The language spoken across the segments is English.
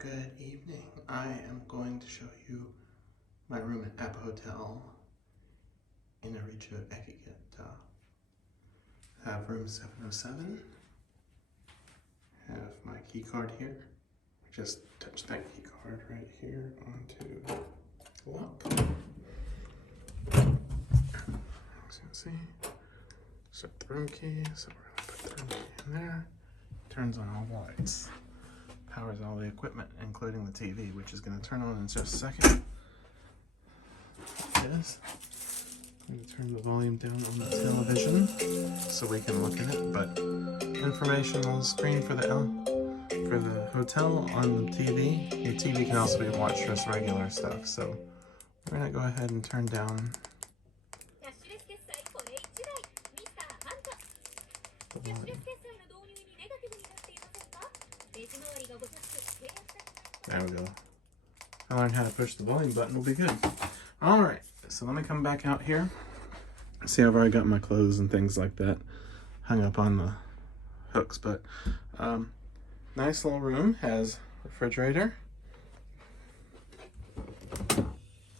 Good evening. I am going to show you my room at Appa Hotel Inaricho, Ekikita. Have room 707. Have my key card here. Just touch that key card right here onto the lock. As you can see, set the room key. So we're gonna put the room key in there. Turns on all the lights. Powers all the equipment, including the TV, which is going to turn on in just a second. Yes. I'm going to turn the volume down on the television so we can look at it. But informational screen for the hotel on the TV. The TV can also be watched as regular stuff. So we're going to go ahead and turn down the volume. There we go. I learned how to push the volume button, will be good. Alright, so let me come back out here. See how I got my clothes and things like that hung up on the hooks. But nice little room, has refrigerator.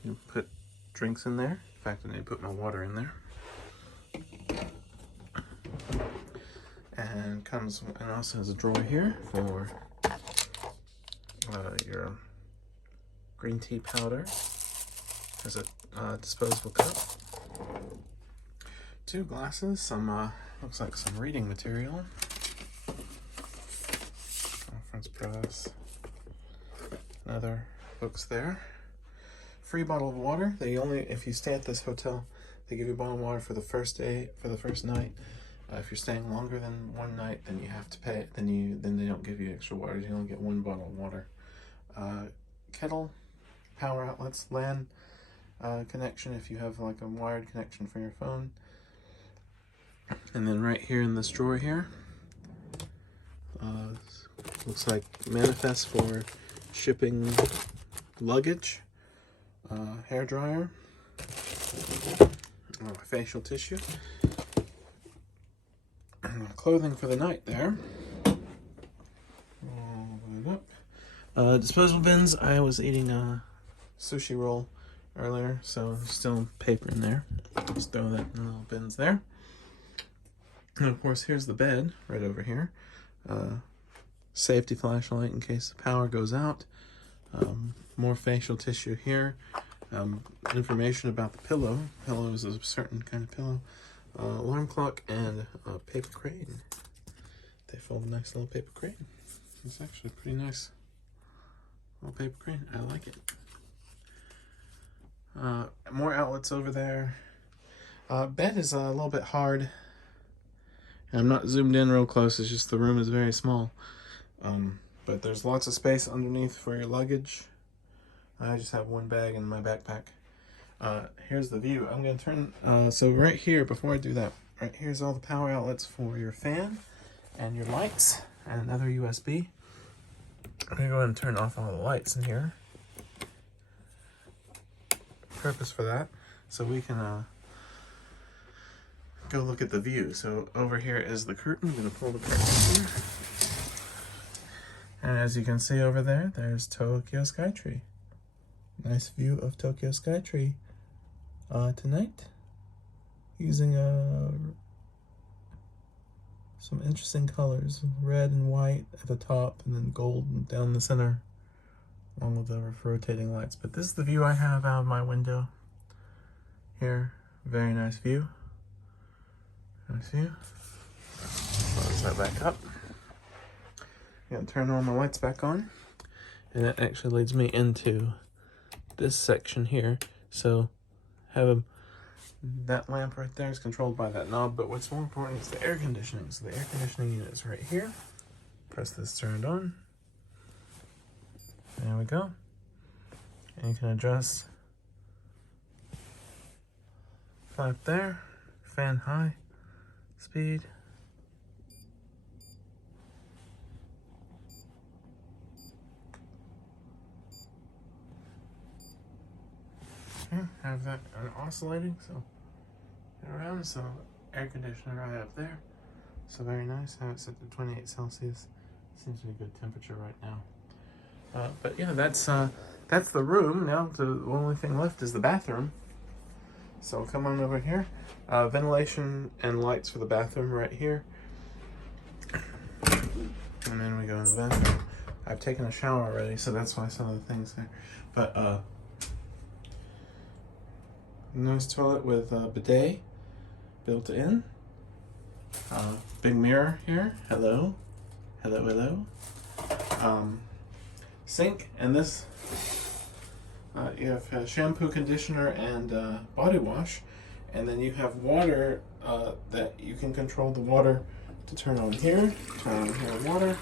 You put drinks in there. In fact, I need to put my water in there. And also has a drawer here for your green tea powder. Has a disposable cup. 2 glasses, some looks like some reading material. Conference press. Another books there. Free bottle of water. If you stay at this hotel, they give you a bottle of water for the first night. If you're staying longer than one night, then you have to pay it. Then they don't give you extra water. You only get 1 bottle of water. Kettle, power outlets, LAN connection if you have like a wired connection for your phone. And then right here in this drawer here, looks like manifest for shipping luggage, hair dryer, facial tissue. Clothing for the night there. Disposable bins. I was eating a sushi roll earlier, so there's still paper in there. Just throw that in the little bins there. And of course, here's the bed right over here. Safety flashlight in case the power goes out. More facial tissue here. Information about the pillow. Pillow is a certain kind of pillow. Alarm clock and a paper crane. They fold a nice little paper crane. It's actually pretty nice little paper crane. I like it. More outlets over there. Bed is a little bit hard. And I'm not zoomed in real close. It's just the room is very small. But there's lots of space underneath for your luggage. I just have 1 bag in my backpack. Here's the view. I'm going to turn, so right here, before I do that, right here's all the power outlets for your fan and your lights and another USB. I'm going to go ahead and turn off all the lights in here. Purpose for that, so we can go look at the view. So over here is the curtain. I'm going to pull the curtain here. And as you can see over there, there's Tokyo Skytree. Nice view of Tokyo Skytree tonight, using some interesting colors, red and white at the top and then gold down the center, along with the rotating lights. But this is the view I have out of my window here. Very nice view. Nice view. Close that back up. I'm gonna turn all my lights back on, and that actually leads me into this section here. So that lamp right there is controlled by that knob, but what's more important is the air conditioning. So the air conditioning unit is right here. Press this, turned on. There we go. And you can adjust flap there, fan high, speed. Have that oscillating, so around. So air conditioner I have there, so very nice. Have it set to 28 Celsius. Seems to be a good temperature right now. But yeah, that's the room. Now the only thing left is the bathroom. So come on over here. Ventilation and lights for the bathroom right here. And then we go into the bathroom. I've taken a shower already, so that's why some of the things there. But nice toilet with bidet built in. Big mirror here. Hello. Hello, hello. Sink, and this you have shampoo, conditioner, and body wash, and then you have water that you can control the water to turn on here, water.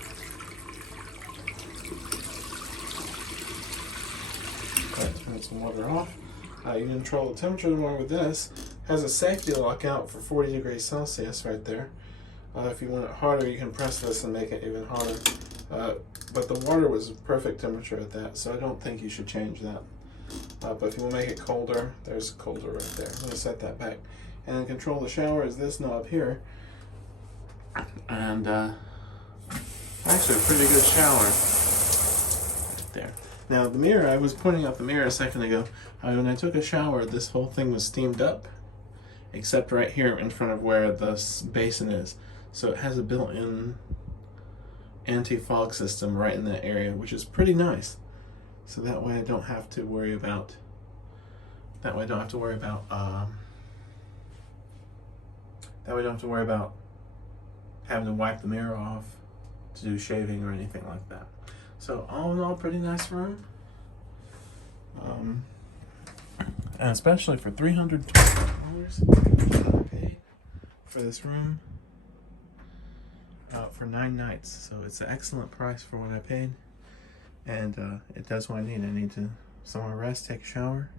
Turn some water off. You can control the temperature of the water with this. Has a safety lock out for 40 degrees Celsius right there. If you want it hotter, you can press this and make it even hotter. But the water was perfect temperature at that, so I don't think you should change that. But if you want to make it colder, there's colder right there. I'm going to set that back. And then control the shower is this knob here. And actually a pretty good shower right there. Now the mirror, I was pointing out the mirror a second ago. When I took a shower, this whole thing was steamed up, except right here in front of where the basin is. So it has a built-in anti-fog system right in that area, which is pretty nice. So that way I don't have to worry about having to wipe the mirror off to do shaving or anything like that. So all in all, pretty nice room. And especially for $320 I paid for this room for 9 nights. So it's an excellent price for what I paid. And it does what I need. I need to somewhere rest, take a shower,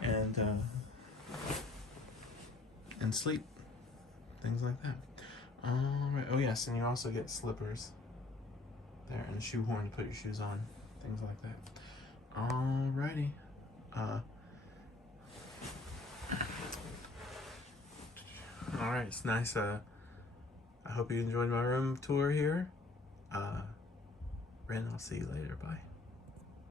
and sleep. Things like that. Alright. Oh yes, and you also get slippers there and a shoehorn to put your shoes on. Things like that. Alrighty. Alright, it's nice. I hope you enjoyed my room tour here. Ren, I'll see you later. Bye.